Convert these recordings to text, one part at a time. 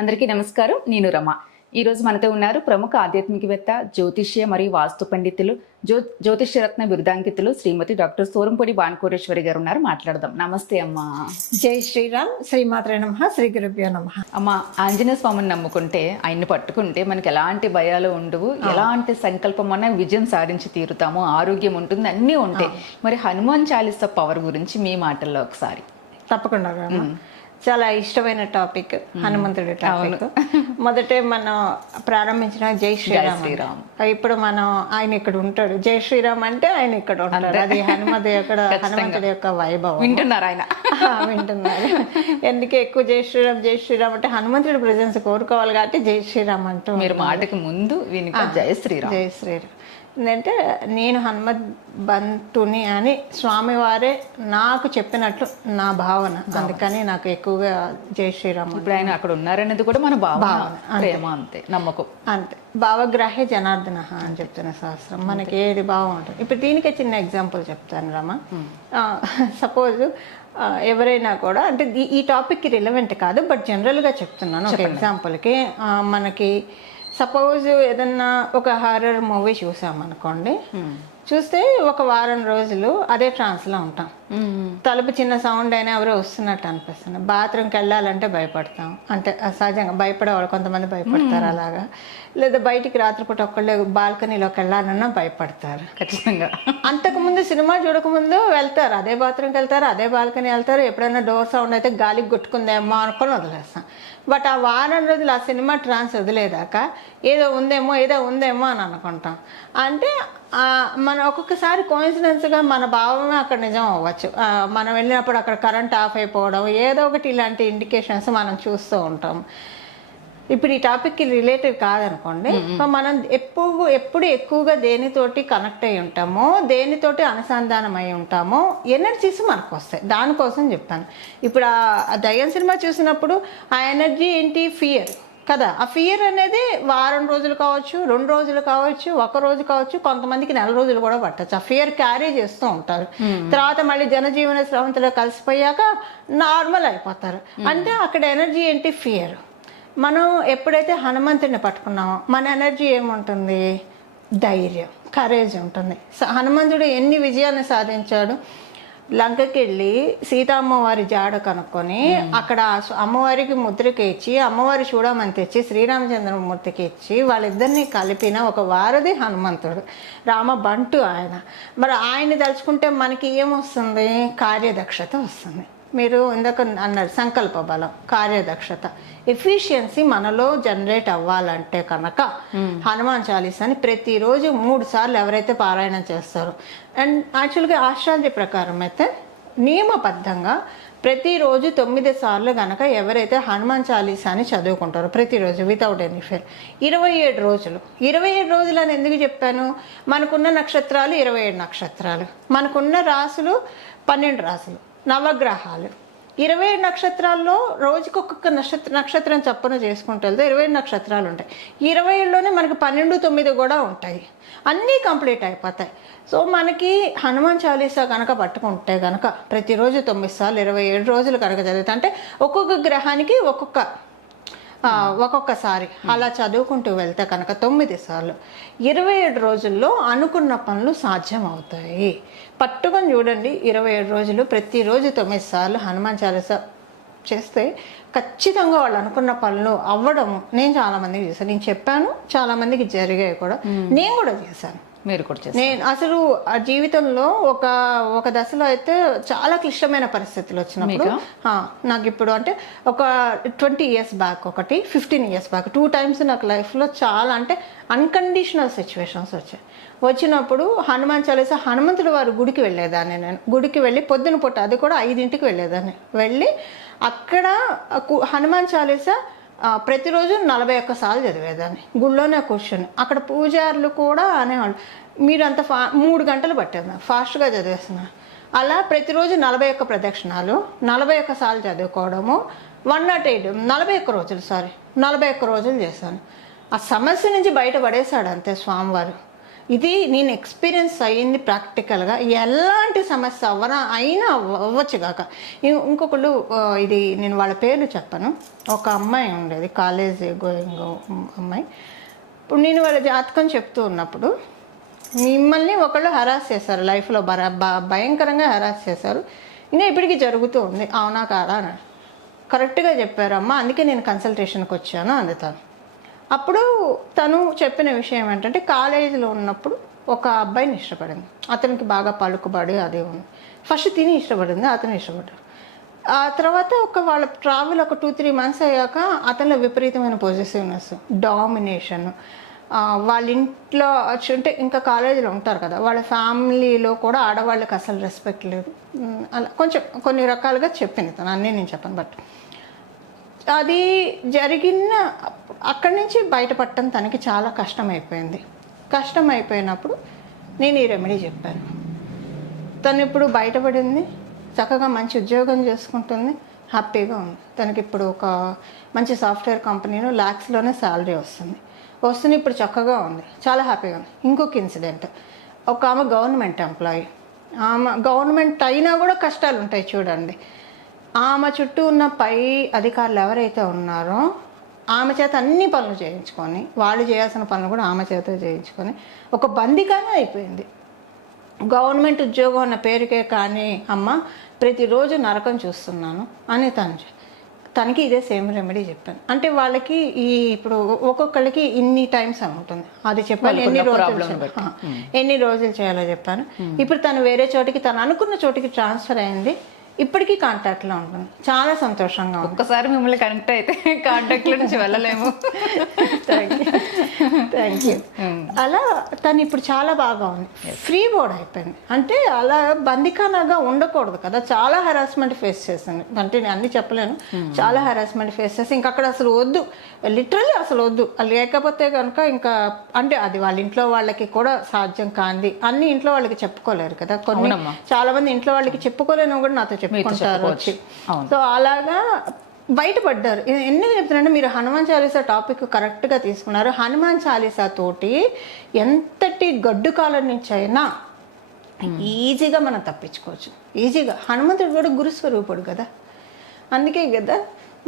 అందరికీ నమస్కారం. నేను రమ. ఈరోజు మనతో ఉన్నారు ప్రముఖ ఆధ్యాత్మికవేత్త, జ్యోతిష్య మరియు వాస్తు పండితులు, జ్యోతిష్యరత్న బిరుదాంకితులు శ్రీమతి డాక్టర్ సోరంపూడి భానుకోటేశ్వరి గారు ఉన్నారు. మాట్లాడదాం. నమస్తే అమ్మా. జై శ్రీరామ్. శ్రీమాత్రే నమః. శ్రీ గురుభ్యో నమః. అమ్మ, ఆంజనేయ స్వామిని నమ్ముకుంటే, ఆయన్ని పట్టుకుంటే మనకి ఎలాంటి భయాలు ఉండవు, ఎలాంటి సంకల్పం అన్నా విజయం సాధించి తీరుతాము, ఆరోగ్యం ఉంటుంది, అన్నీ ఉంటాయి. మరి హనుమాన్ చాలీసా పవర్ గురించి మీ మాటల్లో ఒకసారి. తప్పకుండా చాలా ఇష్టమైన టాపిక్ హనుమంతుడి టాపిక్. మొదటే మనం ప్రారంభించిన జై శ్రీరామ్. ఇప్పుడు మనం ఆయన ఇక్కడ ఉంటాడు. జై శ్రీరామ్ అంటే ఆయన ఇక్కడ ఉంటాడు. అది హనుమంతుడి యొక్క వైభవం. వింటున్నారు ఆయన వింటున్నారు. ఎందుకే ఎక్కువ జై శ్రీరామ్ అంటే హనుమంతుడి ప్రెజెన్స్ కోరుకోవాలి కాబట్టి జై శ్రీరామ్ అంటూ. మీరు మాటకి ముందు జై శ్రీరామ్. జై శ్రీరామ్ ఏంటంటే నేను హనుమత్ బంటుని అని స్వామివారే నాకు చెప్పినట్లు నా భావన. అందుకని నాకు ఎక్కువగా జై శ్రీరామ్. ఇప్పుడు ఆయన అక్కడ ఉన్నారనేది కూడా మన భావన, ప్రేమ, అంతే, నమ్మకం అంతే. భావగ్రాహ్య జనార్దన అని చెప్తున్న శాస్త్రం. మనకి ఏది భావం ఉంటుంది. ఇప్పుడు దీనికే చిన్న ఎగ్జాంపుల్ చెప్తాను రమ. సపోజ్ ఎవరైనా కూడా, అంటే ఈ టాపిక్కి రిలవెంట్ కాదు, బట్ జనరల్గా చెప్తున్నాను. ఒక ఎగ్జాంపుల్కి మనకి సపోజ్ ఏదన్నా ఒక హారర్ మూవీ చూసామనుకోండి, చూస్తే ఒక వారం రోజులు అదే ట్రాన్స్లో ఉంటాం. తలుపు చిన్న సౌండ్ అయినా ఎవరో వస్తున్నట్టు అనిపిస్తుంది. బాత్రూమ్కి వెళ్ళాలంటే భయపడతాం. అంటే సహజంగా భయపడేవాళ్ళు కొంతమంది భయపడతారు అలాగా. లేదా బయటికి రాత్రిపూట ఒక్కళ్ళే బాల్కనీలోకి వెళ్ళాలన్నా భయపడతారు ఖచ్చితంగా. అంతకుముందు సినిమా చూడకముందు వెళ్తారు, అదే బాత్రూమ్కి వెళ్తారు, అదే బాల్కనీ వెళ్తారు. ఎప్పుడైనా డోర్ సౌండ్ అయితే గాలికి కొట్టుకుందేమో అనుకొని వదిలేస్తాం. బట్ ఆ వారం రోజులు ఆ సినిమా ట్రాన్స్ వదిలేదాకా ఏదో ఉందేమో అని అనుకుంటాం. అంటే మన ఒక్కొక్కసారి కోయిన్సిడెన్స్గా మన భావమే అక్కడ నిజం అవ్వచ్చు. మనం వెళ్ళినప్పుడు అక్కడ కరెంట్ ఆఫ్ అయిపోవడం, ఏదో ఒకటి ఇలాంటి ఇండికేషన్స్ మనం చూస్తూ ఉంటాం. ఇప్పుడు ఈ టాపిక్కి రిలేటెడ్ కాదనుకోండి, మనం ఎప్పుడు ఎక్కువగా దేనితోటి కనెక్ట్ అయి ఉంటామో, దేనితోటి అనుసంధానం అయి ఉంటామో ఎనర్జీస్ మనకు వస్తాయి. దానికోసం చెప్తాను. ఇప్పుడు ఆ దయ్యం సినిమా చూసినప్పుడు ఆ ఎనర్జీ ఏంటి? ఫియర్ కదా. ఆ ఫియర్ అనేది వారం రోజులు కావచ్చు, 2 రోజులు కావచ్చు, 1 రోజు కావచ్చు, కొంతమందికి 4 రోజులు కూడా పట్టచ్చు. ఆ ఫియర్ క్యారీ చేస్తూ ఉంటారు. తర్వాత మళ్ళీ జనజీవన స్రవంతిలో కలిసిపోయాక నార్మల్ అయిపోతారు. అంటే అక్కడ ఎనర్జీ ఏంటి? ఫియర్. మనం ఎప్పుడైతే హనుమంతుడిని పట్టుకున్నామో మన ఎనర్జీ ఏముంటుంది? ధైర్యం, కరేజ్ ఉంటుంది. హనుమంతుడు ఎన్ని విజయాన్ని సాధించాడు. లంకకి వెళ్ళి సీతమ్మవారి జాడ కనుక్కొని అక్కడ అమ్మవారికి ముద్రకి ఇచ్చి, అమ్మవారి చూడమని తెచ్చి శ్రీరామచంద్రమూర్తికి ఇచ్చి, వాళ్ళిద్దరిని కలిపిన ఒక వారధి హనుమంతుడు. రామ బంటు ఆయన. మరి ఆయన్ని తలుచుకుంటే మనకి ఏమొస్తుంది? కార్యదక్షత వస్తుంది. మీరు ఇందాక అన్నారు సంకల్ప బలం, కార్యదక్షత, ఎఫిషియన్సీ మనలో జనరేట్ అవ్వాలంటే కనుక హనుమాన్ చాలీసాని ప్రతిరోజు 3 సార్లు ఎవరైతే పారాయణం చేస్తారో, అండ్ యాక్చువల్గా ఆస్ట్రాలజీ ప్రకారం అయితే నియమబద్ధంగా ప్రతిరోజు 9 సార్లు కనుక ఎవరైతే హనుమాన్ చాలీసాని చదువుకుంటారో ప్రతిరోజు వితౌట్ ఎనీ ఫెయిల్ 27 రోజులు. 27 రోజులు అని ఎందుకు చెప్పాను? మనకున్న నక్షత్రాలు 27 నక్షత్రాలు, మనకున్న రాసులు 12 రాసులు, నవగ్రహాలు 27 నక్షత్రాల్లో రోజుకి ఒక్కొక్క నక్షత్రం చప్పున చేసుకుంటూ వెళ్తే 27 నక్షత్రాలు ఉంటాయి. 27లోనే మనకి 12, 9 కూడా ఉంటాయి. అన్నీ కంప్లీట్ అయిపోతాయి. సో మనకి హనుమాన్ చాలీసా కనుక పట్టుకుంటే కనుక ప్రతిరోజు 9 సార్లు 27 రోజులు కనుక చదివితే, అంటే ఒక్కొక్క గ్రహానికి ఒక్కొక్కసారి అలా చదువుకుంటూ వెళ్తే కనుక 9 సార్లు 27 రోజుల్లో అనుకున్న పనులు సాధ్యం అవుతాయి. పట్టుకొని చూడండి. 27 రోజులు ప్రతిరోజు 9 సార్లు హనుమాన్ చాలీసా చేస్తే ఖచ్చితంగా వాళ్ళు అనుకున్న పనులు అవ్వడం నేను చాలామందికి చేశాను. నేను చెప్పాను, చాలామందికి జరిగాయి కూడా. నేను కూడా చేశాను. మీరు కూడా చేశారు. నేను అసలు ఆ జీవితంలో ఒక దశలో అయితే చాలా క్లిష్టమైన పరిస్థితులు వచ్చినప్పుడు, నాకు ఇప్పుడు అంటే ఒక 20 ఇయర్స్ బ్యాక్ ఒకటి, 15 ఇయర్స్ బ్యాక్ 2 times నాకు లైఫ్లో చాలా అంటే అన్కండిషనల్ సిచ్యువేషన్స్ వచ్చినప్పుడు హనుమాన్ చాలీసా హనుమంతుడి వారి గుడికి వెళ్ళేదాన్ని. నేను గుడికి వెళ్ళి పొద్దున పూట, అది కూడా 5ంటికి వెళ్ళేదాన్ని. వెళ్ళి అక్కడ హనుమాన్ చాలీసా ప్రతిరోజు 41 సార్లు చదివేదాన్ని గుళ్ళోనే కూర్చొని. అక్కడ పూజారులు కూడా అనేవాళ్ళు, మీరు అంత 3 గంటలు పట్టేది ఫాస్ట్గా చదివేస్తున్నా. అలా ప్రతిరోజు 41 ప్రదక్షిణాలు 41 సార్లు చదువుకోవడము 41 రోజులు చేశాను. ఆ సమస్య నుంచి బయటపడేశాడు అంతే స్వామివారు. ఇది నేను ఎక్స్పీరియన్స్ అయ్యింది ప్రాక్టికల్గా. ఎలాంటి సమస్య అయినా అవ్వచ్చు కాక. ఇంకొకళ్ళు ఇది నేను వాళ్ళ పేర్లు చెప్పను. ఒక అమ్మాయి ఉండేది, కాలేజ్ గోయింగ్ అమ్మాయి. ఇప్పుడు నేను వాళ్ళ జాతకం చెప్తూ ఉన్నప్పుడు మిమ్మల్ని ఒకళ్ళు హరాస్ చేశారు, లైఫ్లో భయంకరంగా హరాస్ చేశారు, ఇంకా ఇప్పటికీ జరుగుతూ ఉంది, అవునా కాదా అని కరెక్ట్గా చెప్పారమ్మా, అందుకే నేను కన్సల్టేషన్కి వచ్చాను అందుతాను. అప్పుడు తను చెప్పిన విషయం ఏంటంటే, కాలేజీలో ఉన్నప్పుడు ఒక అబ్బాయిని ఇష్టపడింది, అతనికి బాగా పలుకుబడి అది ఉంది. ఫస్ట్ తిని ఇష్టపడింది, అతను ఇష్టపడ్డాడు. ఆ తర్వాత వాళ్ళ ట్రావెల్ ఒక 2-3 months అయ్యాక అతనిలో విపరీతమైన పొజిటివ్నెస్, డామినేషన్. వాళ్ళ ఇంట్లో అంటే ఇంకా కాలేజీలో ఉంటారు కదా, వాళ్ళ ఫ్యామిలీలో కూడా ఆడవాళ్ళకి అసలు రెస్పెక్ట్ లేదు. అలా కొంచెం కొన్ని రకాలుగా చెప్పింది తను, అన్నీ నేను చెప్పను. బట్ అది జరిగిన అక్కడి నుంచి బయటపడటం తనకి చాలా కష్టమైపోయింది. కష్టమైపోయినప్పుడు నేను ఈ రెమెడీ చెప్పాను. తను ఇప్పుడు బయటపడింది, చక్కగా మంచి ఉద్యోగం చేసుకుంటుంది, హ్యాపీగా ఉంది. తనకి ఇప్పుడు ఒక మంచి సాఫ్ట్వేర్ కంపెనీలో lakhsలోనే శాలరీ వస్తుంది. ఇప్పుడు చక్కగా ఉంది, చాలా హ్యాపీగా ఉంది. ఇంకొక ఇన్సిడెంట్, ఒక ఆమె గవర్నమెంట్ ఎంప్లాయీ. ఆమె గవర్నమెంట్ అయినా కూడా కష్టాలు ఉంటాయి చూడండి. ఆమె చుట్టూ ఉన్న పై అధికారులు ఎవరైతే ఉన్నారో ఆమె చేత అన్ని పనులు చేయించుకొని, వాళ్ళు చేయాల్సిన పనులు కూడా ఆమె చేత చేయించుకొని ఒక బందిగానే అయిపోయింది. గవర్నమెంట్ ఉద్యోగం అన్న పేరుకే కానీ అమ్మ ప్రతిరోజు నరకం చూస్తున్నాను అని తనకి ఇదే సేమ్ రెమెడీ చెప్పాను. అంటే వాళ్ళకి ఇప్పుడు ఒక్కొక్కళ్ళకి ఇన్ని టైమ్స్ అని ఉంటుంది, అది చెప్పాను. ఎన్ని రోజులు చేయాలో చెప్పాను. ఇప్పుడు తను వేరే చోటికి, తను అనుకున్న చోటికి ట్రాన్స్ఫర్ అయింది, ఇప్పటికీ కాంటాక్ట్లో ఉంటుంది, చాలా సంతోషంగా ఉంది. ఒక్కసారి మిమ్మల్ని కనెక్ట్ అయితే కాంటాక్ట్లో నుంచి వెళ్ళలేము. Thank you. అలా తను ఇప్పుడు చాలా బాగా ఉంది, ఫ్రీ బోర్డ్ అయిపోయింది. అంటే అలా బందిఖానాగా ఉండకూడదు కదా, చాలా హెరాస్మెంట్ ఫేస్ చేసింది. అంటే నేను అన్ని చెప్పలేను, చాలా హెరాస్మెంట్ ఫేస్ చేసి ఇంకా అక్కడ అసలు వద్దు, లిటరల్లీ అసలు వద్దు. లేకపోతే కనుక ఇంకా అంటే అది వాళ్ళ ఇంట్లో వాళ్ళకి కూడా సాధ్యం కాంది, అన్ని ఇంట్లో వాళ్ళకి చెప్పుకోలేరు కదా. కొన్ని చాలా మంది ఇంట్లో వాళ్ళకి చెప్పుకోలేను కూడా నాతో చెప్పుకుంటారు వచ్చి. సో అలాగా బయటపడ్డారు. ఎందుకు చెప్తున్నారంటే, మీరు హనుమాన్ చాలీసా టాపిక్ కరెక్ట్గా తీసుకున్నారు. హనుమాన్ చాలీసా తోటి ఎంతటి గడ్డు కాలం నుంచి అయినా ఈజీగా మనం తప్పించుకోవచ్చు, ఈజీగా. హనుమంతుడు కూడా గురుస్వరూపుడు కదా, అందుకే కదా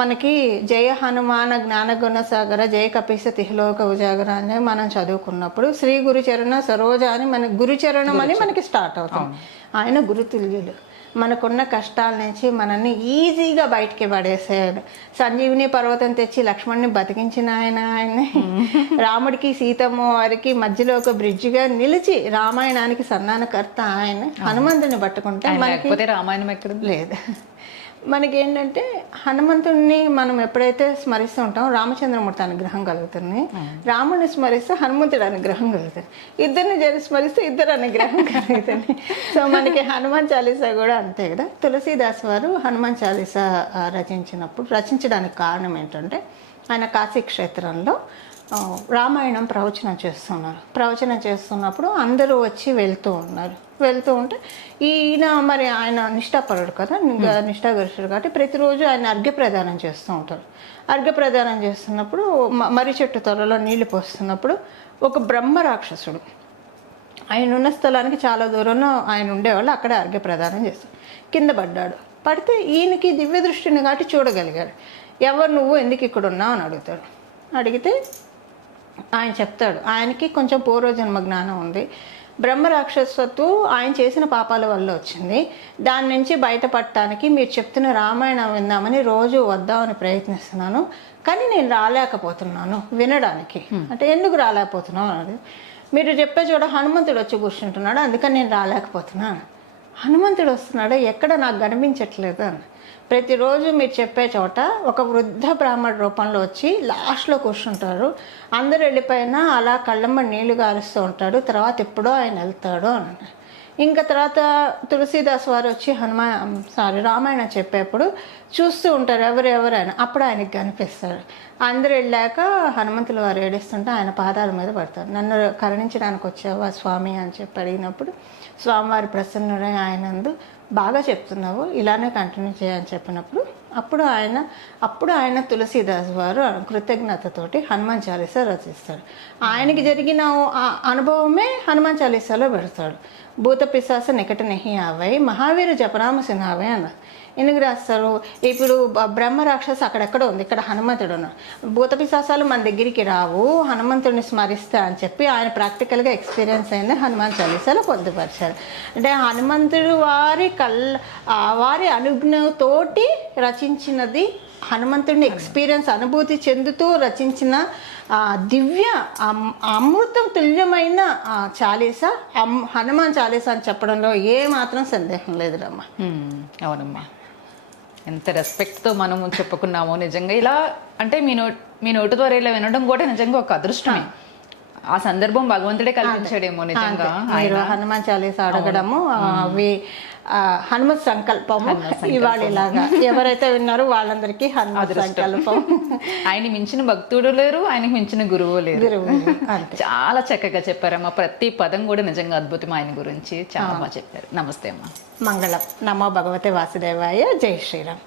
మనకి జయ హనుమాన జ్ఞానగుణ సాగర జయ కపిస తిహలోక ఉజాగర అని మనం చదువుకున్నప్పుడు శ్రీ గురుచరణ సరోజ అని మన గురుచరణం అని మనకి స్టార్ట్ అవుతుంది. ఆయన గురుతుల్యులు, మనకున్న కష్టాల నుంచి మనల్ని ఈజీగా బయటికి పడేసాడు. సంజీవిని పర్వతం తెచ్చి లక్ష్మణ్ని బతికించిన ఆయన్ని రాముడికి సీతమ్మ వారికి మధ్యలో ఒక బ్రిడ్జిగా నిలిచి రామాయణానికి సన్నానకర్త ఆయన. హనుమంతుని పట్టుకుంటే మనకి రామాయణం ఎక్కడ లేదు. మనకేంటంటే హనుమంతుడిని మనం ఎప్పుడైతే స్మరిస్తూ ఉంటామో రామచంద్రమూర్తి అనుగ్రహం కలుగుతుంది, రాముడిని స్మరిస్తే హనుమంతుడు అనుగ్రహం కలుగుతుంది, ఇద్దరిని స్మరిస్తే ఇద్దరు అనుగ్రహం కలుగుతుంది. సో మనకి హనుమాన్ చాలీసా కూడా అంతే కదా. తులసీదాస్ వారు హనుమాన్ చాలీసా రచించడానికి కారణం ఏంటంటే, ఆయన కాశీ క్షేత్రంలో రామాయణం ప్రవచనం చేస్తున్నప్పుడు అందరూ వచ్చి వెళ్తూ ఉంటే ఈయన మరి ఆయన నిష్ఠాపరుడు కదా, నిష్ఠాగరుషుడు కాబట్టి ప్రతిరోజు ఆయన అర్ఘ్యప్రదానం చేస్తూ ఉంటారు. అర్ఘ్యప్రదానం చేస్తున్నప్పుడు మర్రి చెట్టు త్వరలో నీళ్లు పోస్తున్నప్పుడు ఒక బ్రహ్మ రాక్షసుడు ఆయన ఉన్న స్థలానికి చాలా దూరంలో ఆయన ఉండేవాళ్ళు, అక్కడే అర్ఘ్యప్రదానం చేస్తాడు. కింద పడితే ఈయనకి దివ్య దృష్టిని కాబట్టి చూడగలిగాడు. ఎవరు నువ్వు, ఎందుకు ఇక్కడ ఉన్నావు అని అడుగుతాడు. అడిగితే ఆయన చెప్తాడు, ఆయనకి కొంచెం పూర్వజన్మ జ్ఞానం ఉంది, బ్రహ్మ రాక్షసత్వం ఆయన చేసిన పాపాల వల్ల వచ్చింది, దాని నుంచి బయటపడటానికి మీరు చెప్తున్న రామాయణం విందామని రోజు వద్దామని ప్రయత్నిస్తున్నాను, కానీ నేను రాలేకపోతున్నాను వినడానికి. అంటే ఎందుకు రాలేకపోతున్నావు అన్నది, మీరు చెప్పే చోట హనుమంతుడు వచ్చి కూర్చుంటున్నాడు, అందుకని నేను రాలేకపోతున్నాను. హనుమంతుడు వస్తున్నాడు, ఎక్కడ నాకు కనిపించట్లేదు అని. ప్రతిరోజు మీరు చెప్పే చోట ఒక వృద్ధ బ్రాహ్మణ రూపంలో వచ్చి లాస్ట్లో కూర్చుంటారు, అందరూ వెళ్ళిపోయినా అలా కళ్ళమ్మ నీళ్లు గారుస్తూ ఉంటాడు, తర్వాత ఎప్పుడో ఆయన వెళ్తాడు అని. ఇంకా తర్వాత తులసీదాస్ వారు వచ్చి రామాయణం చెప్పేప్పుడు చూస్తూ ఉంటారు ఎవరైనా, అప్పుడు ఆయనకి కనిపిస్తాడు. అందరూ వెళ్ళాక హనుమంతుల వారు ఏడుస్తుంటే ఆయన పాదాల మీద పడతారు. నన్ను కరుణించడానికి వచ్చావా స్వామి అని చెప్పి అడిగినప్పుడు స్వామివారి ప్రసన్నుడై ఆయనందు బాగా చెప్తున్నావు, ఇలానే కంటిన్యూ చేయని చెప్పినప్పుడు అప్పుడు ఆయన తులసీదాస్ వారు కృతజ్ఞతతోటి హనుమాన్ చాలీసా రచిస్తాడు. ఆయనకి జరిగిన ఆ అనుభవమే హనుమాన్ చాలీసాలో పెడతాడు. భూత పిశాస నికట నెహి ఆవై మహావీర జపనామ సినావై అన్నారు. ఎందుకు రాస్తారు? ఇప్పుడు బ్రహ్మ రాక్షసు అక్కడెక్కడ ఉంది, ఇక్కడ హనుమంతుడు ఉన్నాడు. భూత పిశాసాలు మన దగ్గరికి రావు, హనుమంతుడిని స్మరిస్తా అని చెప్పి ఆయన ప్రాక్టికల్గా ఎక్స్పీరియన్స్ అయింది హనుమాన్ చాలీసాలో పొందుపరిచారు. అంటే హనుమంతుడు వారి అనుజ్ఞతోటి రచించినది, హనుమంతుడిని ఎక్స్పీరియన్స్ అనుభూతి చెందుతూ రచించిన దివ్య అమృతం తుల్యమైన చాలీసా హనుమాన్ చాలీసా అని చెప్పడంలో ఏ మాత్రం సందేహం లేదు రమ్మ. అవునమ్మా, ఎంత రెస్పెక్ట్తో మనము చెప్పుకున్నామో నిజంగా. ఇలా అంటే మీ నోటి ద్వారా ఇలా వినడం కూడా నిజంగా ఒక అదృష్టమే. ఆ సందర్భం భగవంతుడే కల్పించాడేమో నిజంగా. మీరు హనుమాన్ చాలీసా అడగడము అవి హనుమత్ సంకల్పము ఇవాళ ఇలాగా ఎవరైతే విన్నారో వాళ్ళందరికీ హనుమత్ సంకల్పం. ఆయన మించిన భక్తుడు లేరు, ఆయనకి మించిన గురువు లేరు. చాలా చక్కగా చెప్పారమ్మా. ప్రతి పదం కూడా నిజంగా అద్భుతం. ఆయన గురించి చాలా బాగా చెప్పారు. నమస్తే అమ్మా. మంగళం. నమో భగవతే వాసుదేవాయ. జై శ్రీరామ్.